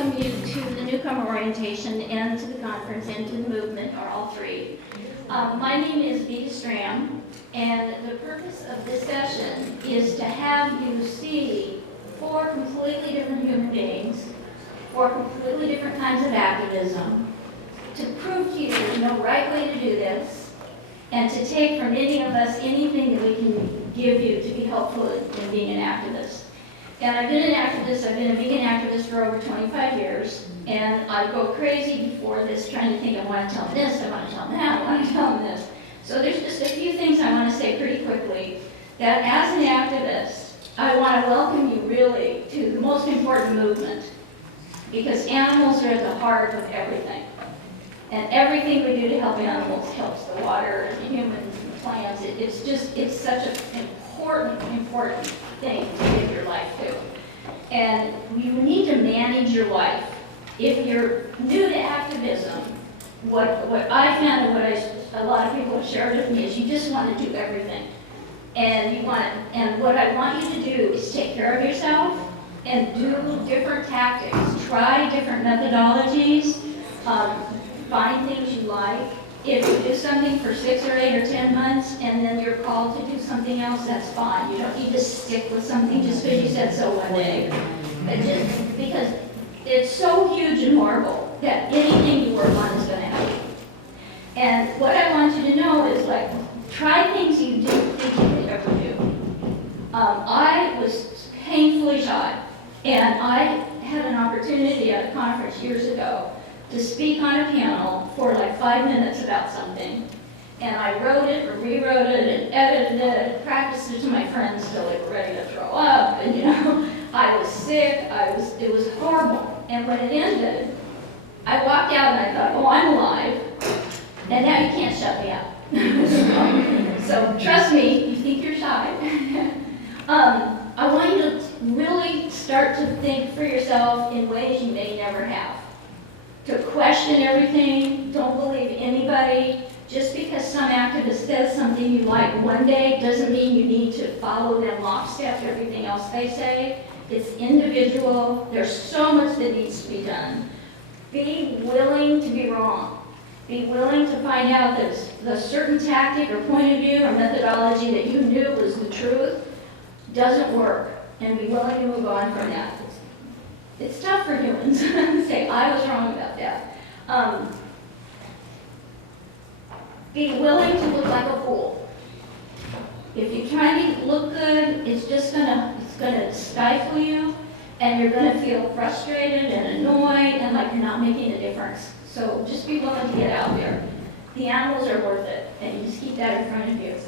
welcome you to the Newcomer Orientation and to the conference and to the movement, or all three. My name is Veda Stram, and the purpose of this session is to have you see 4 completely different human beings, 4 completely different kinds of activism, to prove to you there's no right way to do this, and to take from any of us anything that we can give you to be helpful in being an activist. And I've been an activist, I've been a vegan activist for over 25 years, and I go crazy before this trying to think, I want to tell them this, I want to tell them that, I want to tell them this. So there's just a few things I want to say pretty quickly, that as an activist, I want to welcome you really to the most important movement, because animals are at the heart of everything. And everything we do to help animals helps the water, the humans, the plants. It's such an important thing to give your life to. And you need to manage your life. If you're new to activism, what I found and what a lot of people have shared with me is you just want to do everything. And what I want you to do is take care of yourself and do different tactics. Try different methodologies. Find things you like. If you do something for 6 or 8 or 10 months and then you're called to do something else, that's fine. You don't need to stick with something just because you said so one day. But just because it's so huge and horrible that anything you work on is going to help you. And what I want you to know is, like, try things you didn't think you could ever do. I was painfully shy, and I had an opportunity at a conference years ago to speak on a panel for like 5 minutes about something. And I wrote it or rewrote it and edited it and practiced it to my friends till they were ready to throw up. And I was sick, it was horrible. And when it ended, I walked out and I thought, oh, I'm alive. And now you can't shut me up. So trust me, you think you're shy. I want you to really start to think for yourself in ways you may never have. To question everything, don't believe anybody. Just because some activist says something you like one day doesn't mean you need to follow them lockstep everything else they say. It's individual. There's so much that needs to be done. Be willing to be wrong. Be willing to find out that the certain tactic or point of view or methodology that you knew was the truth doesn't work, and be willing to move on from that. It's tough for humans to say, I was wrong about that. Be willing to look like a fool. If you try to look good, it's gonna stifle you, and you're gonna feel frustrated and annoyed and like you're not making a difference. So just be willing to get out there. The animals are worth it, and you just keep that in front of you.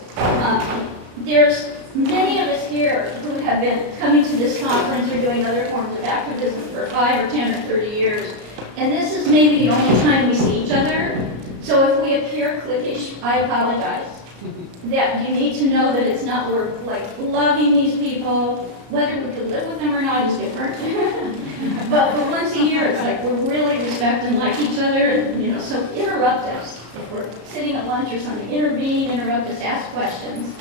There's many of us here who have been coming to this conference or doing other forms of activism for 5 or 10 or 30 years, and this is maybe the only time we see each other. So if we appear cliquish, I apologize. That you need to know that it's not worth like loving these people. Whether we could live with them or not is different. But for once a year, it's like we're really respect and like each other, and so interrupt us. If we're sitting at lunch or something, intervene, interrupt us, ask questions.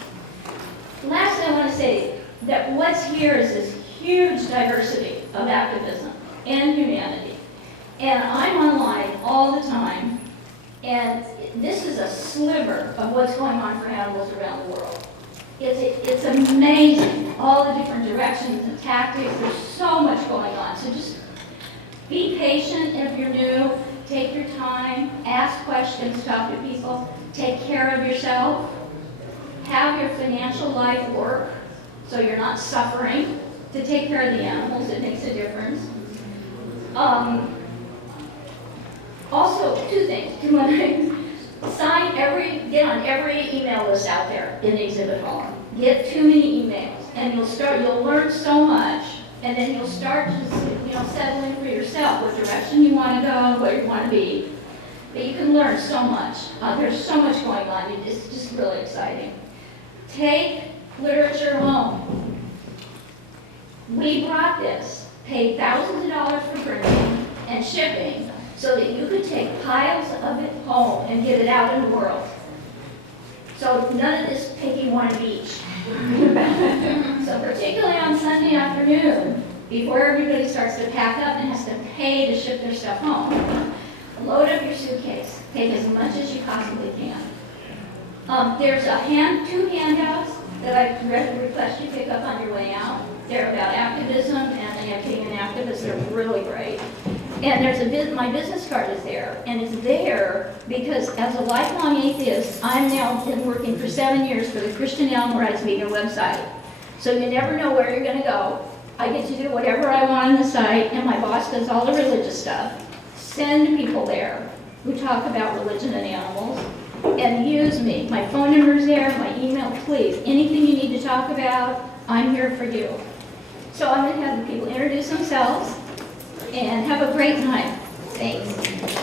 Last, I want to say that what's here is this huge diversity of activism and humanity. And I'm online all the time, and this is a sliver of what's going on for animals around the world. It's amazing, all the different directions and tactics. There's so much going on. So just be patient if you're new. Take your time, ask questions, talk to people, take care of yourself. Have your financial life work so you're not suffering. To take care of the animals, it makes a difference. Also, 2 things. Get on every email list out there in the exhibit hall. Get too many emails, and you'll learn so much, and then you'll start to settle in for yourself what direction you want to go, where you want to be. But you can learn so much. There's so much going on. It's just really exciting. Take literature home. We brought this, paid thousands of dollars for printing and shipping so that you could take piles of it home and get it out in the world. So none of this picking one of each. So particularly on Sunday afternoon, before everybody starts to pack up and has to pay to ship their stuff home. Load up your suitcase. Take as much as you possibly can. There's two handouts that I request you pick up on your way out. They're about activism and being an activist. They're really great. And there's my business card is there, and it's there because as a lifelong atheist, I'm now been working for 7 years for the Christian Animal Rights Vegan website. So you never know where you're going to go. I get to do whatever I want on the site, and my boss does all the religious stuff. Send people there who talk about religion and animals, and use me. My phone number's there, my email, please. Anything you need to talk about, I'm here for you. So I'm going to have the people introduce themselves and have a great time. Thanks.